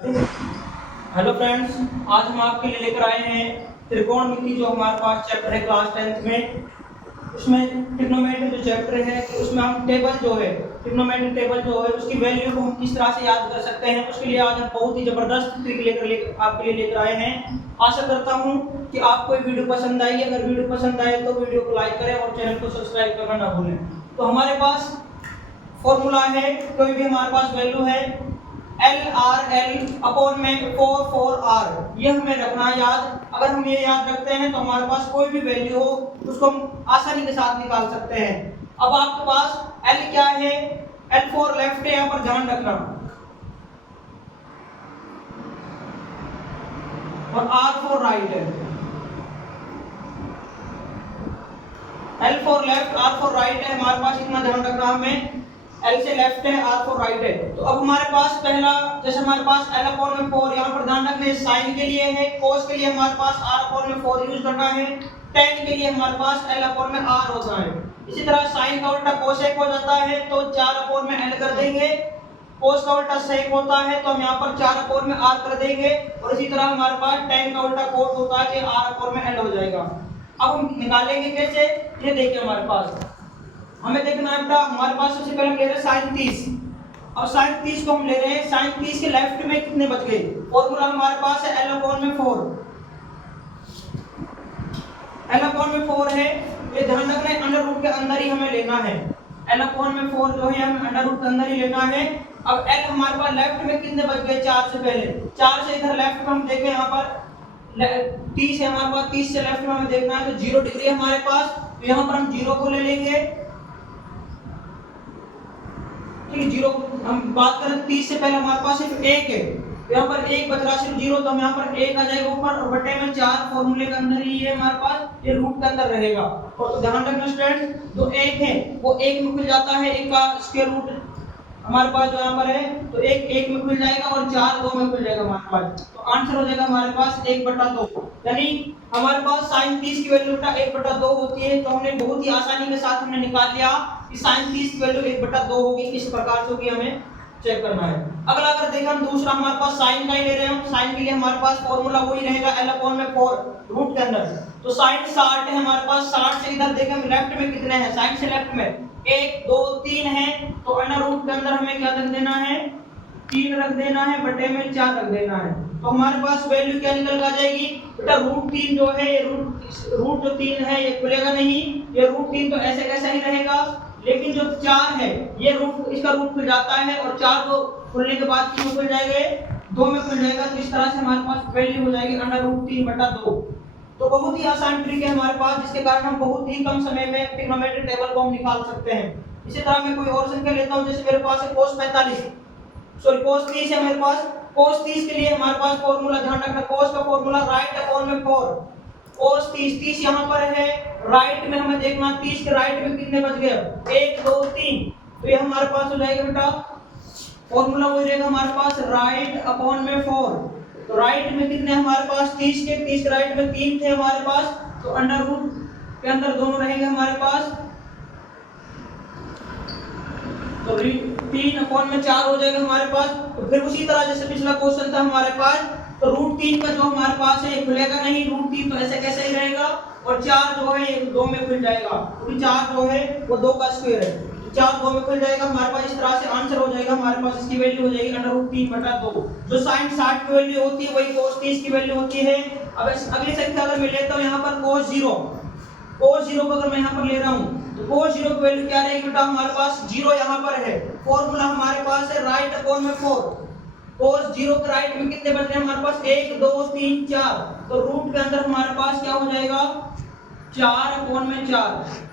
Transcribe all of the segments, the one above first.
Hello friends, आज हम आपके लिए लेकर आए हैं त्रिकोणमिति। जो हमारे पास चैप्टर है क्लास 10th में, उसमें ट्रिग्नोमेट्री जो चैप्टर है उसमें हम टेबल जो है ट्रिग्नोमेट्री टेबल जो है उसकी वैल्यू को हम किस तरह से याद कर सकते हैं, उसके लिए आज हम बहुत ही जबरदस्त ट्रिक आपके लिए लेकर आए हैं। आशा करता हूं कि आपको ये वीडियो पसंद आई। अगर वीडियो पसंद आए तो वीडियो को लाइक करें और चैनल को सब्सक्राइब करना ना भूलें। तो हमारे पास फॉर्मूला है, कोई भी हमारे पास वैल्यू है LRL अपॉन में 4 ये हमें रखना है याद। अगर हम ये याद रखते हैं तो हमारे पास कोई भी वैल्यू हो उसको हम आसानी के साथ निकाल सकते हैं। अब आपके पास L क्या है, L फॉर लेफ्ट है, यहाँ पर ध्यान रखना, और R फॉर राइट है। L for left, R for right है, हमारे पास इतना ध्यान रखना हमें। L से लेफ्ट है, R फॉर राइट है। तो अब हमारे पास पहला, जैसे हमारे पास L अपॉन में 4, यहाँ पर ध्यान रखना है साइन के लिए है, कोस के लिए हमारे पास R अपॉन में 4 यूज करना है, tan के लिए हमारे पास L अपॉन में R होता है। इसी तरह साइन का उल्टा कोसेक हो जाता है तो 4 अपॉन में L कर देंगे, कोस का उल्टा सेक होता है तो हम यहाँ पर 4 अपॉन में R कर देंगे, और इसी तरह हमारे पास tan का उल्टा कोस होता है कि R अपॉन में L हो जाएगा। अब हम निकालेंगे कैसे, ये देखिए हमारे पास हमें देखना है बेटा, हमारे पास सबसे पहले हम ले रहे हैं sin 30। अब sin 30 को हम ले रहे हैं, sin 30 के लेफ्ट में कितने बच गए, फॉर्मूला हमारे पास है L अपॉन में 4। L अपॉन में 4 है, ये ध्यान रखना है अंडर रूट के अंदर ही हमें लेना है। L अपॉन में 4 जो है हमें अंडर रूट के अंदर ही लेना है। अब L हमारे पास लेफ्ट में कितने बच गए, 4 से पहले, 4 से इधर लेफ्ट में हम देखें, यहाँ पर 30 है हमारे पास, 30 से लेफ्ट में हमें देखना है तो 0 डिग्री हमारे पास, तो यहाँ पर हम 0 को ले लेंगे। ठीक है, 0 हम बात करें 30 से पहले हमारे पास सिर्फ 1 है, तो यहाँ पर 1 बच रहा सिर्फ 0, तो हम यहाँ पर 1 आ जाएगा ऊपर, और बटे में 4 फॉर्मूले के अंदर ही ये हमारे पास ये रूट के अंदर रहेगा। और तो ध्यान रखना स्टूडेंट, जो 1 है वो 1 में खुल जाता है, 1 का स्क्वायर रूट हमारे पास जो यहाँ पर है, तो 1 में खुल जाएगा और 4 2 में खुल जाएगा हमारे पास, तो आंसर हो जाएगा हमारे पास 1/2। यानी हमारे पास sin 30 की वैल्यू 1/2 होती है। तो हमने बहुत ही आसानी के साथ हमने निकाल लिया कि sin 30 की वैल्यू 1/2 होगी, किस प्रकार से होगी हमें चेक करना है। अगला अगर देखें हम दूसरा, हमारे पास sin का ही ले रहे हैं, sin के लिए हमारे पास फॉर्मूला वही रहेगा L अपॉन में 4 रूट के अंदर। तो sin 60 है हमारे पास, 60 से इधर देखें हम लेफ्ट में कितने हैं, sin से लेफ्ट में 1 2 3 है, तो अंडर रूट के अंदर हमें क्या रख देना है, 3 रख देना है, बटे में 4 रख देना है। तो हमारे पास वैल्यू क्या निकल आ जाएगी बेटा, रूट 3 जो है, रूट जो 3 है ये खुलेगा नहीं, ये रूट 3 तो ऐसे कैसा ही रहेगा, लेकिन जो 4 है ये रूट, इसका रूट खुल जाता है, और 4 को खुलने के बाद कितने खुल जाएंगे, 2 में खुल जाएगा। तो इस तरह से हमारे पास वैल्यू हो जाएगी अंडर रूट 3/2। तो बहुत ही आसान ट्रिक है हमारे पास, जिसके कारण हम बहुत ही कम समय में ट्रिग्नोमेट्री टेबल को हम निकाल सकते हैं। इसी तरह मैं कोई और संख्या लेता हूं, जैसे मेरे पास है cos 30 है मेरे पास। cos 30 के लिए हमारे पास फॉर्मूला ध्यान रखना, cos का फॉर्मूला राइट अपॉन में 4, cos 30 यहाँ पर है, राइट में हमें देखना 30 के राइट में कितने बच गए, 1 2 3, तो ये हमारे पास हो जाएगा बेटा, फॉर्मूला वही रहेगा हमारे पास राइट अपॉन में 4। तो राइट में कितने हमारे पास 30 के राइट में 3 थे हमारे पास, तो अंडर रूट के अंदर दोनों रहेंगे हमारे पास, तो 3 अपॉन में 4 हो जाएगा हमारे पास। तो फिर उसी तरह जैसे पिछला क्वेश्चन था हमारे पास, तो रूट 3 का जो हमारे पास है ये खुलेगा नहीं, रूट 3 तो ऐसे कैसे ही रहेगा, और 4 जो है ये 2 में खुल जाएगा, क्योंकि 4 जो है वो 2 का स्क्वायर है, तो 4 2 में खुल जाएगा हमारे पास। इस तरह से आंसर हो जाएगा हमारे पास, इसकी वैल्यू हो जाएगी अंडर रूट 3/2। जो sin 60 की वैल्यू होती है वही cos 30 की वैल्यू होती है। अब अगली संख्या अगर मैं लेता हूं यहाँ पर cos 0 को अगर मैं यहाँ पर ले रहा हूँ, तो cos 0 की वैल्यू क्या रहेगी बेटा, हमारे पास 0 यहाँ पर है, फॉर्मूला हमारे पास है राइट अपॉन में 4, cos 0 के राइट में कितने बच रहे हैं हमारे पास, 1 2 3 4, तो रूट के अंदर हमारे पास क्या हो जाएगा, 4 अपॉन में 4।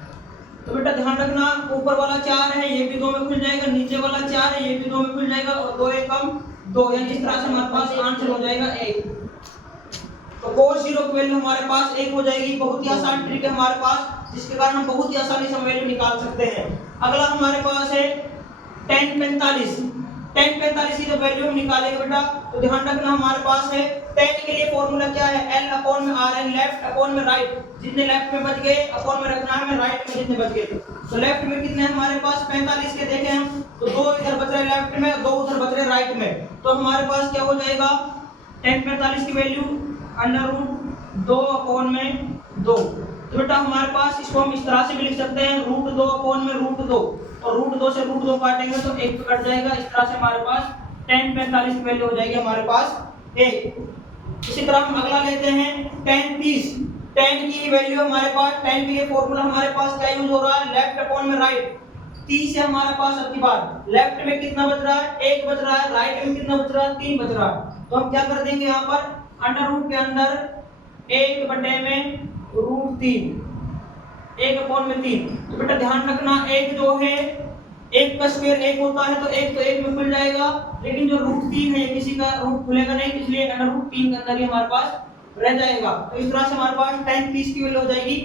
तो बेटा ध्यान रखना, ऊपर वाला 4 है ये भी 2 में खुल जाएगा, नीचे वाला 4 है ये भी 2 में खुल जाएगा, और 2 एकम 2, यानी इस तरह से हमारे पास आंसर हो जाएगा 1। तो cos 0 की वैल्यू हमारे पास 1 हो जाएगी। बहुत ही आसान ट्रिक है हमारे पास, जिसके कारण हम बहुत ही आसानी से वैल्यू निकाल सकते हैं। अगला हमारे पास है tan 45। tan 45 की जो वैल्यू हम निकालेंगे बेटा, तो ध्यान रखना हमारे पास है tan के लिए फॉर्मूला क्या है, L अपॉन में RN, लेफ्ट अपॉन में राइट, जितने लेफ्ट में बच गए अपॉन में रखना है, राइट में जितने बच गए। तो लेफ्ट में कितने हमारे पास 45 के देखें हम, तो 2 इधर बच रहे लेफ्ट में, 2 उधर बच रहे राइट में, तो हमारे पास क्या हो जाएगा tan 45 की वैल्यू √2 अपॉन में 2। तो बेटा हमारे पास इसको हम इस तरह से भी लिख सकते हैं √2 अपॉन में √2, और √2 से √2 काटेंगे तो 1 कट जाएगा। इस तरह से हमारे पास tan 45 की वैल्यू हो जाएगी हमारे पास 1। इसी तरह हम अगला लेते हैं tan 30। tan की वैल्यू हमारे पास, tan के लिए फॉर्मूला हमारे पास क्या यूज हो रहा है, लेफ्ट अपॉन में राइट। 30 है हमारे पास, अब की बात लेफ्ट में कितना बच रहा है, 1 बच रहा है, राइट में कितना बच रहा है, 3 बच रहा है। तो हम क्या कर देंगे यहाँ पर अंडर रूट के अंदर 1 बटे में √3, 1 अपॉन में 3। तो बेटा ध्यान रखना, एक जो है 1 का स्क्वायर 1 होता है, तो 1 तो 1 में खुल जाएगा, लेकिन जो √3 है किसी का रूट खुलेगा नहीं, इसलिए √3 के अंदर ही हमारे पास रह जाएगा। तो इस तरह से हमारे पास tan 30 की वैल्यू हो जाएगी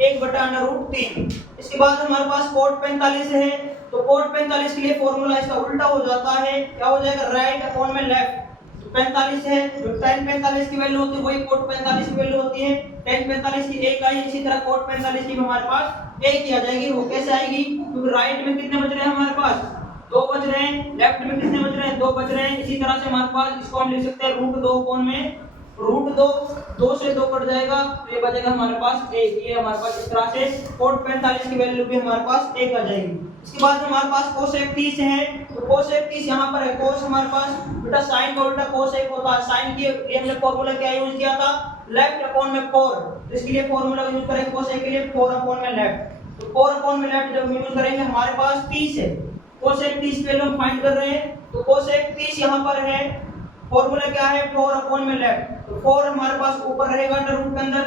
1 बटा √3। इसके बाद हमारे पास cot 45 है, तो cot 45 के लिए फॉर्मूला इसका उल्टा हो जाता है, क्या हो जाएगा, राइट अपॉन में लेफ्ट। तो 45 है, जो tan 45 की वैल्यू होती है वही cot 45 की वैल्यू होती है, tan 45 की 1 आई, इसी तरह cot 45 की हमारे पास 1 ही आ जाएगी। वो कैसे आएगी, क्योंकि राइट में कितने बच रहे हैं हमारे पास, 2 बच रहे हैं, लेफ्ट में कितने बच रहे हैं, 2 बच रहे हैं। इसी तरह से हमारे पास इसको हम लिख सकते हैं √2 अपॉन में √2, 2 से 2 कट जाएगा, तो ये बचेगा हमारे पास 1। ये हमारे पास इस तरह से cot 45 की वैल्यू भी हमारे पास 1 आ जाएगी। इसके बाद हमारे पास cosec 30 है, तो cosec 30 यहाँ पर है, cos हमारे पास बेटा sin का उल्टा cosec होता है। sin के लिए हमने फॉर्मूला क्या यूज किया था, लेफ्ट अपॉन में 4, तो इसके लिए फॉर्मूला यूज करेंगे cosec के लिए 4 अपॉन में लेफ्ट। तो 4 अपॉन में लेफ्ट जब यूज करेंगे हमारे पास 30 है, cosec 30 की वैल्यू हम फाइंड कर रहे हैं, तो cosec 30 यहाँ पर है, फॉर्मूला क्या है 4 अपॉन में लेफ्ट। तो 4 हमारे पास ऊपर रहेगा अंडर रूट के अंदर,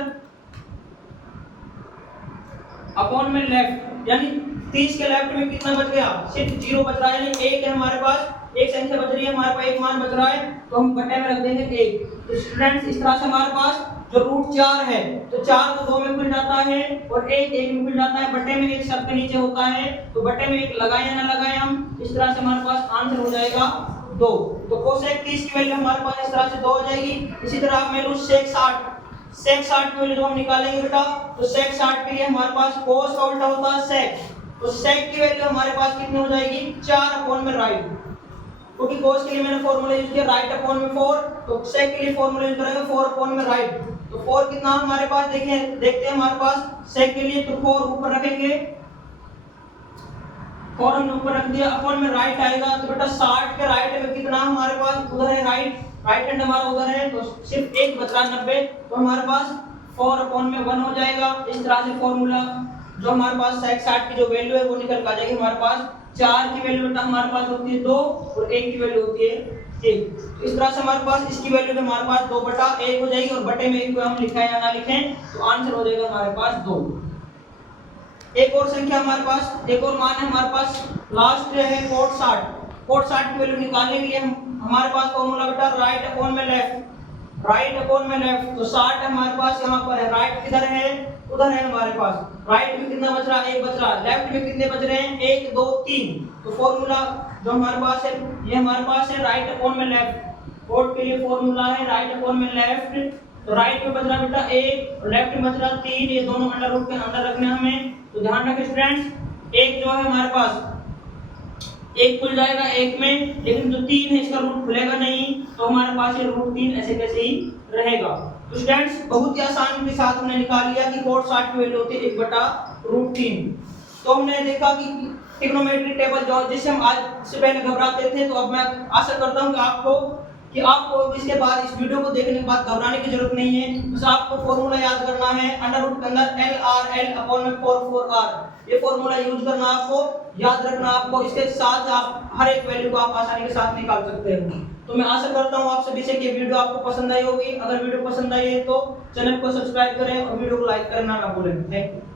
अपॉन में लेफ्ट, यानी 30 के लेफ्ट में कितना बच गया, सिर्फ 0 बच रहा है, यानी 1 है हमारे पास, एक संख्या बच रही है हमारे पास, एक मान बच रहा है, तो हम बटे में रख देंगे 1। तो स्टूडेंट्स इस तरह से हमारे पास जो √4 है, तो 4 तो 2 में खुल जाता है और 1 1 में खुल जाता है, बटे में 1 सब के नीचे होता है, तो बटे में 1 लगाए या ना लगाए हम, इस तरह से हमारे पास आंसर हो जाएगा 2। तो cosec 30 की वैल्यू हमारे पास इस तरह से 2 हो जाएगी। इसी तरह आप मैं लूं sec 60 की वैल्यू जो हम निकालेंगे बेटा, तो sec 60 के लिए हमारे पास cos का उल्टा होता है sec, तो sec की वैल्यू हमारे पास कितनी हो जाएगी, 4 अपॉन में राइट, क्योंकि cos के लिए मैंने फॉर्मूला यूज किया राइट अपॉन में 4, तो sec के लिए फॉर्मूला यूज करेंगे 4 अपॉन में राइट। तो 4 कितना हमारे पास देखते हैं हमारे पास sec के लिए, तो 4 ऊपर रखेंगे, 4 हमने ऊपर रख दिया, अपॉन में राइट आएगा, तो बेटा 60 के राइट में कितना हमारे पास, उधर है राइट हैंड हमारा उधर है, तो सिर्फ 1 बच रहा 90, तो हमारे पास 4 अपॉन में 1 हो जाएगा। इस तरह से फॉर्मूला जो हमारे पास sec 60 की जो वैल्यू है वो निकल आ जाएगी हमारे पास। 4 की वैल्यू बेटा हमारे पास होती है 2 और 1 की वैल्यू होती है 1। तो इस तरह से हमारे पास इसकी वैल्यू हमारे पास 2/1 हो जाएगी, और बटे में इनको हम लिखा या ना लिखें तो आंसर हो जाएगा हमारे पास 2। एक और संख्या हमारे पास, एक और मान है हमारे पास, लास्ट है cot 60। cot 60 की वैल्यू निकालने के लिए हमारे पास फॉर्मूला बेटा राइट अपॉन में लेफ्ट, राइट अपॉन में लेफ्ट, तो 60 हमारे पास यहाँ पर है, राइट किधर है, उधर है हमारे पास, राइट में कितना बच रहा है, 1 बच रहा है, लेफ्ट में कितने बच रहे हैं, 1 2 3। तो फॉर्मूला जो हमारे पास है ये हमारे पास है राइट अपॉन में लेफ्ट, cot के लिए फॉर्मूला है राइट अपॉन में लेफ्ट, तो राइट में बच रहा बेटा 1 और लेफ्ट में बच रहा 3, ये दोनों अंडर रूट के अंदर रखने हमें। तो ध्यान रखें स्टूडेंट्स, एक जो है हमारे पास 1 खुल जाएगा 1 में, लेकिन जो 3 है इसका रूट खुलेगा नहीं, तो हमारे पास ये √3 ऐसे कैसे ही रहेगा। तो स्टूडेंट्स बहुत ही आसानी के साथ हमने निकाल लिया कि cot 60 की वैल्यू होती है 1/√3। तो हमने देखा कि ट्रिग्नोमेट्री टेबल जो जिससे हम आज से पहले घबराते थे, तो अब मैं आशा करता हूं कि आपको इसके बाद इस वीडियो को देखने के बाद घबराने की जरूरत नहीं है। बस आपको फॉर्मूला याद करना है, अंडर रूट के अंदर L अपॉन में 4 ये फॉर्मूला यूज करना, आपको याद रखना, आपको इसके साथ आप हर एक वैल्यू को आप आसानी के साथ निकाल सकते हैं। तो मैं आशा करता हूँ आप सभी से कि वीडियो आपको पसंद आई होगी। अगर वीडियो पसंद आई है तो चैनल को सब्सक्राइब करें और वीडियो को लाइक करना ना भूलें। Thank you.